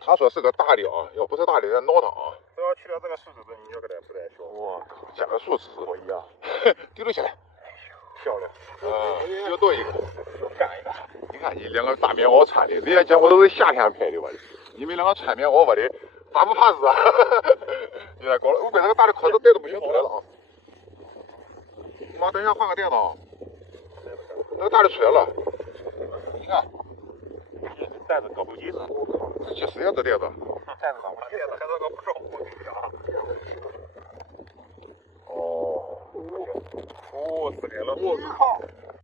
他说是个大的啊，要不是大的咱挠他啊。只要去了这个树枝子，你就给它不带小。我靠，加个树枝可以啊，丢了下来。漂亮。又多一个，又干一个。你看你两个大棉袄穿的，人家见我都是夏天拍的吧？你们两个穿棉袄吧的，咋不怕热啊？你看高了，我把这个大的裤子带都不行出来了啊！妈，等一下换个垫子啊！那个大的出来了，你看，袋子搞不紧了。我靠，这几十呀这垫子。袋子搞不紧了，还是个不少物体啊。哦，哦，撕开了。我靠！